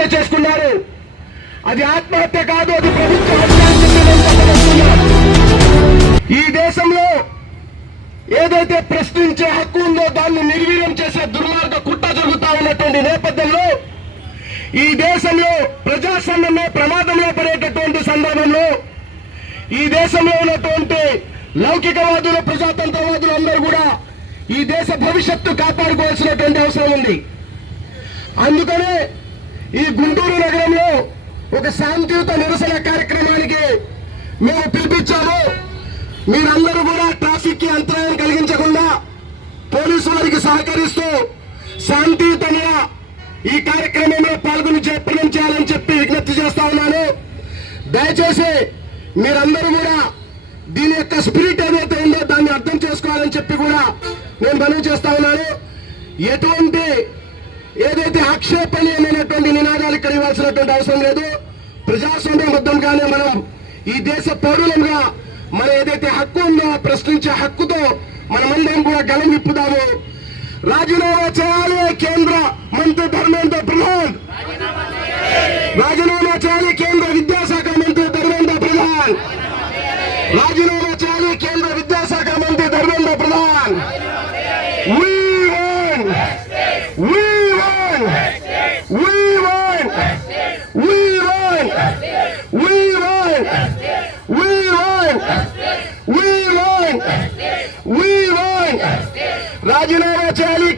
చేసుకున్నారు. అది ఆత్మహత్య కాదు, అది ప్రభుత్వ ఈ దేశంలో ఏదైతే ప్రశ్నించే హక్కు ఉందో దాన్ని నిర్వీర్యం చేసే దుర్మార్గ కుట్ర జరుగుతా ఉన్నటువంటి నేపథ్యంలో ఈ దేశంలో ప్రజాస్వామ్యమే ప్రమాదంలో పడేటటువంటి సందర్భంలో ఈ దేశంలో ఉన్నటువంటి లౌకికవాదులు, ప్రజాతంత్రవాదులు అందరూ కూడా ఈ దేశ భవిష్యత్తు కాపాడుకోవాల్సినటువంటి అవసరం ఉంది. అందుకనే ఈ గుంటూరు నగరంలో ఒక శాంతియుత నిరసన కార్యక్రమానికి మేము పిలిపించాము. మీరందరూ కూడా ట్రాఫిక్ కి అంతరాయం కలిగించకుండా పోలీసు వారికి సహకరిస్తూ శాంతియుతంగా ఈ కార్యక్రమంలో పాల్గొని జయప్రదం చేయాలని చెప్పి విజ్ఞప్తి చేస్తా ఉన్నాను. దయచేసి మీరందరూ కూడా దీని యొక్క స్పిరిట్ ఏదైతే ఉందో దాన్ని అర్థం చేసుకోవాలని చెప్పి కూడా నేను మనవి చేస్తా ఉన్నాను. ఎటువంటి ఏదైతే ఆక్షేపణీయమైనటువంటి నినాదాలు ఇక్కడ ఇవ్వాల్సినటువంటి అవసరం లేదు. ప్రజాస్వామ్యబద్ధంగానే మనం ఈ దేశ పౌరులంగా మన ఏదైతే హక్కు ఉందో ప్రశ్నించే హక్కుతో మనమందరం కూడా గలం విప్పుదాము. రాజీనామా చేయాలి కేంద్ర మంత్రి ధర్మేంద్ర ప్రధాన్, రాజీనామా చేయాలి కేంద్ర విద్యాశాఖ మంత్రి ధర్మేంద్ర ప్రధాన్, రాజీనామా చేయాలి కేంద్ర విద్యాశాఖ మంత్రి Dharmendra Pradhan. We won! We won! We won! We won! We won! We won! We won! We won! రాజీనామా చేయాలి